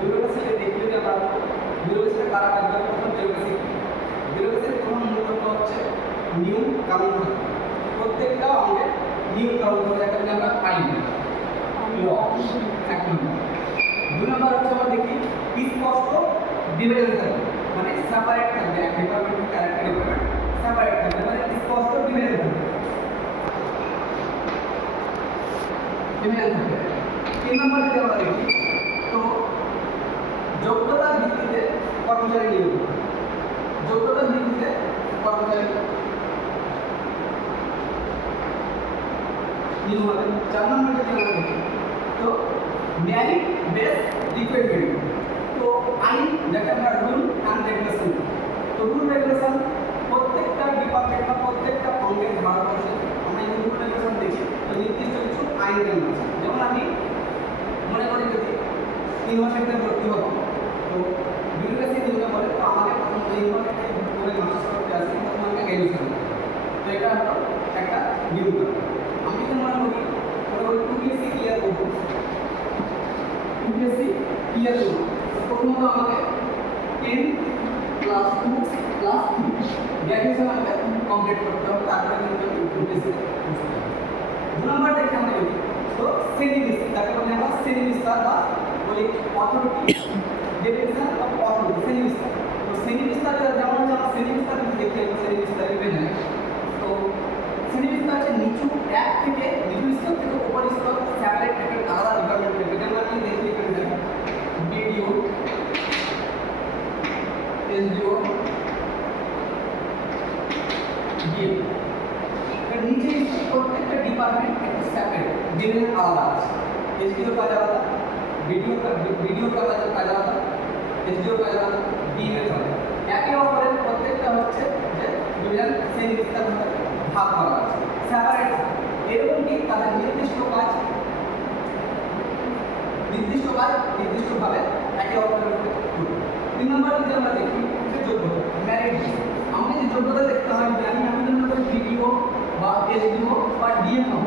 বিউরোক্রেসিকে দেখলে যে আমরা বিউরোক্রেসিতে কারা কাজ করে প্রথম বিউরোক্রেসির প্রথম মূলত হচ্ছে নিয়ম কানুন থাকে প্রত্যেকটা অঙ্গে নিয়ম কানুন থাকে যাকে আমরা আইন ল এক নম্বর। দুই নম্বর হচ্ছে আমরা দেখি স্পষ্ট ডিভিশন থাকবে মানে সেপারেট থাকবে এক ডিপার্টমেন্ট থেকে আরেকটা ডিপার্টমেন্ট সেপারেট থাকবে মানে স্পষ্ট ডিভিশন থাকবে থাকবে। তিন নম্বর যদি আমরা দেখি তো যোগ্যতার ভিত্তিতে কর্মচারী নিয়োগ যোগ্যতার ভিত্তিতে কর্মচারী নিয়োগ হবে। চার নম্বর যদি আমরা দেখি তো মেরিট বেস রিক্রুটমেন্ট তো আইন যাকে আমরা রুল অ্যান্ড রেগুলেশন তো রুল রেগুলেশন প্রত্যেকটা ডিপার্টমেন্ট বা প্রত্যেকটা অঙ্গের ভারতবর্ষে আমরা এই রুল রেগুলেশন দেখি তো নির্দিষ্ট কিছু আইন কানুন আছে। যেমন আমি মনে করি যদি 3 মাসের ভিতরে ভর্তি হবো তো বিউরোক্রেসি নিয়োগ বলে তো আমাকে প্রথম 3 মাসের ভিতরে মাস্টার্স করতে আসবে প্রথম আমাকে গ্র্যাজুয়েশন তো এটা হলো একটা নিয়োগ। আমি যদি মনে করি টুপিএসসি ক্লিয়ার করবো টুপিএসসি ক্লিয়ার করবো প্রথমত আমাকে 10 + 2 + 3 গ্র্যাজুয়েশন আমাকে কমপ্লিট করতে হবে তারপরে কিন্তু টুপিএসসি বসতে হবে। 2 নম্বর দেখতে আমরা বলি তো শ্রেণী বিস্তার যাকে বলে আমরা শ্রেণী বিস্তার বা বলি অথরিটি ডেফিনিশন অফ অথরিটি শ্রেণী বিস্তার তো শ্রেণী বিস্তার যেমন আমরা শ্রেণী বিস্তার দেখি শ্রেণী বিস্তার বেঁধে তো শ্রেণী বিস্তার হচ্ছে নিচু এক থেকে নিচু স্তর থেকে উপর স্তর সেপারেট একটা আলাদা ডিপার্টমেন্ট থেকে যেমন আপনি দেখি এখানে বিডিও এসডিও ডিএম এর নিচে প্রত্যেকটা ডিপার্টমেন্ট একটা সেপারেট ডিভিশন আলাদা আছে। এসডিও কাজ আলাদা ভিডিও কাজ আলাদা এসডিও কাজ আলাদা ডিএম এর কাজ একে অপরের প্রত্যেকটা হচ্ছে যে ডিভিশন শ্রেণী বিস্তার ভাগ করা আছে সেপারেট এরকম কি তাদের নির্দিষ্টভাবে একে অপরের উপরে করবে। 3 নম্বর যদি আমরা দেখি যে যোগ্যতা মেরিট আমাদের যে যোগ্যতা দেখতে হয় আমি যদি ভিডিও বা এসডিও বা ডিএম হব